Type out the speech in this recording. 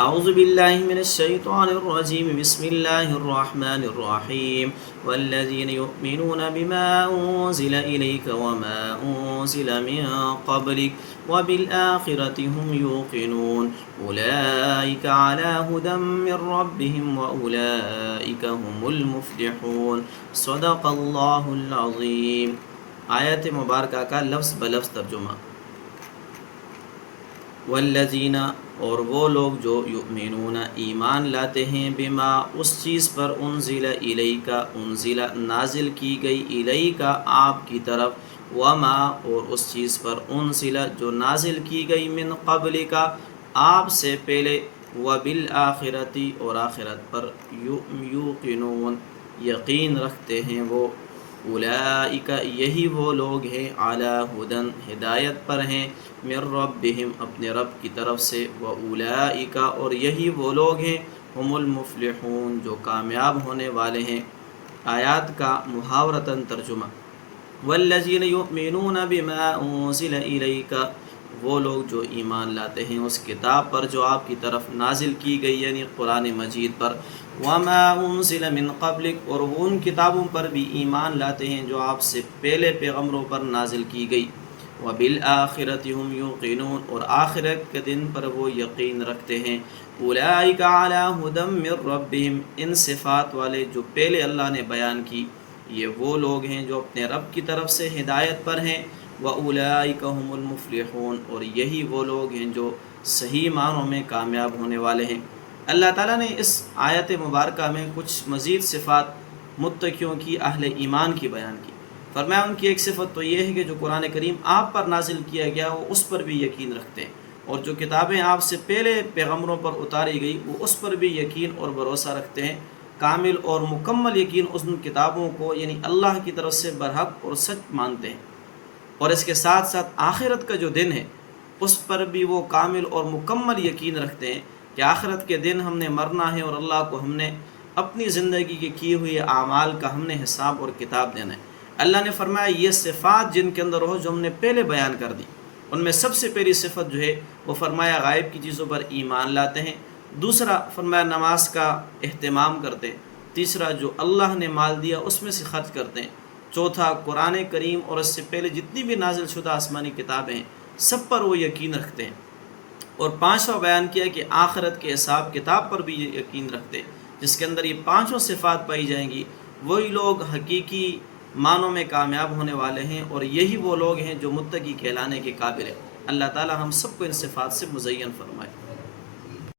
اعوذ باللہ من الشیطان الرجیم بسم اللہ الرحمن الرحیم والذین یؤمنون بما انزل الیک وما انزل من قبلک وبالآخرة هم یوقنون اولئک علی ہدی من ربهم واولئک هم المفلحون صدق اللہ العظیم۔ آیت مبارکہ کا لفظ بلفظ ترجمہ۔ والذین، اور وہ لوگ جو یؤمنون ایمان لاتے ہیں، بما اس چیز پر انزل الیک، انزل نازل کی گئی، الیک آپ کی طرف، وما اور اس چیز پر انزل جو نازل کی گئی، من قبلک آپ سے پہلے، وبالآخرۃ اور آخرت پر، یوقنون یقین رکھتے ہیں وہ، اولئک یہی وہ لوگ ہیں، علی ہدی ہدایت پر ہیں، من ربہم اپنے رب کی طرف سے، واولئک اور یہی وہ لوگ ہیں، ہم المفلحون جو کامیاب ہونے والے ہیں۔ آیات کا محاورتاً ترجمہ۔ والذین یؤمنون بما انزل الیک، وہ لوگ جو ایمان لاتے ہیں اس کتاب پر جو آپ کی طرف نازل کی گئی، یعنی قرآن مجید پر، وما انزل من قبلک اور وہ ان کتابوں پر بھی ایمان لاتے ہیں جو آپ سے پہلے پیغمبروں پر نازل کی گئی، وبالآخرۃ هم یوقنون اور آخرت کے دن پر وہ یقین رکھتے ہیں، اولئک علی ہدی من ربہم ان صفات والے جو پہلے اللہ نے بیان کی، یہ وہ لوگ ہیں جو اپنے رب کی طرف سے ہدایت پر ہیں، وَأُولَئِكَ هُمُ الْمُفْلِحُونَ اور یہی وہ لوگ ہیں جو صحیح معنوں میں کامیاب ہونے والے ہیں۔ اللہ تعالیٰ نے اس آیت مبارکہ میں کچھ مزید صفات متقیوں کی، اہل ایمان کی بیان کی۔ فرمایا ان کی ایک صفت تو یہ ہے کہ جو قرآن کریم آپ پر نازل کیا گیا وہ اس پر بھی یقین رکھتے ہیں، اور جو کتابیں آپ سے پہلے پیغمبروں پر اتاری گئی وہ اس پر بھی یقین اور بھروسہ رکھتے ہیں، کامل اور مکمل یقین ان کتابوں کو یعنی اللہ کی طرف سے برحق اور سچ مانتے ہیں، اور اس کے ساتھ ساتھ آخرت کا جو دن ہے اس پر بھی وہ کامل اور مکمل یقین رکھتے ہیں کہ آخرت کے دن ہم نے مرنا ہے اور اللہ کو ہم نے اپنی زندگی کے کیے ہوئے اعمال کا ہم نے حساب اور کتاب دینا ہے۔ اللہ نے فرمایا یہ صفات جن کے اندر ہو جو ہم نے پہلے بیان کر دی، ان میں سب سے پہلی صفت جو ہے وہ فرمایا غائب کی چیزوں پر ایمان لاتے ہیں، دوسرا فرمایا نماز کا اہتمام کرتے ہیں، تیسرا جو اللہ نے مال دیا اس میں سے خرچ کرتے ہیں، چوتھا قرآن کریم اور اس سے پہلے جتنی بھی نازل شدہ آسمانی کتابیں ہیں سب پر وہ یقین رکھتے ہیں، اور پانچواں بیان کیا کہ آخرت کے حساب کتاب پر بھی یقین رکھتے ہیں۔ جس کے اندر یہ پانچوں صفات پائی جائیں گی وہی لوگ حقیقی معنوں میں کامیاب ہونے والے ہیں، اور یہی وہ لوگ ہیں جو متقی کہلانے کے قابل ہیں۔ اللہ تعالی ہم سب کو ان صفات سے مزین فرمائے۔